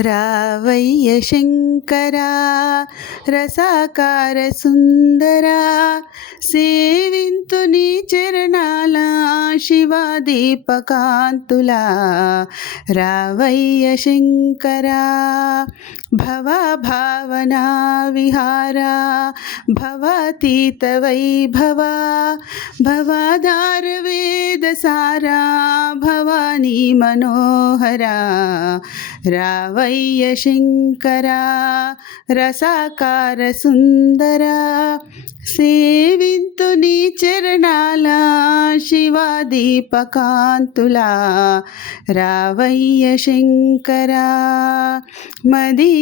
రావయ్య శంకరా రసాకార సుందరా సేవింతు నీ చరణాల శివాదీపకాంతులా రావయ్య శంకరా భవభావనా విహారా భవాతీత వైభవా భవాధార వేదసారా భవానీ మనోహరా రావయ్య శంకరా రసాకార సుందరా సేవింతు నీ చరణాల శివాదీపకాంతులా రావయ్య శంకరా మదీయాంతరంగమైన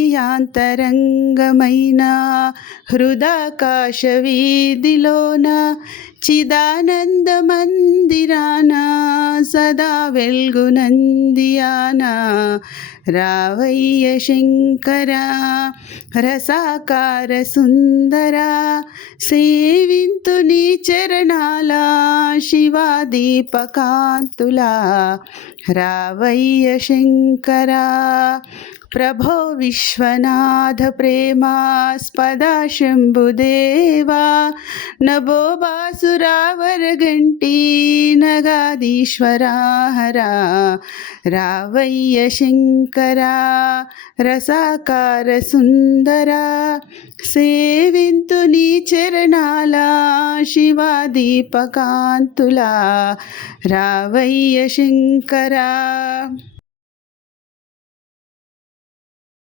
హృదాకాశ వీధిలోన చిదానంద మందిరాన సదా వెల్గునందియాన రావయ్య శంకరా రసాకార సుందరా సేవింతు నీ చరణాల శివాదీపకాంతులా రావయ్య శంకరా ప్రభో విశ్వనాథ ప్రేమాస్పదా శంభుదేవా నభో బాసురావరగంటీ నగాదీశ్వరా హరా రావయ్య శంకరా రసాకార సుందరా సేవింతు నీ చరణాల శివాదీపకాంతులా రావయ్య శంకరా.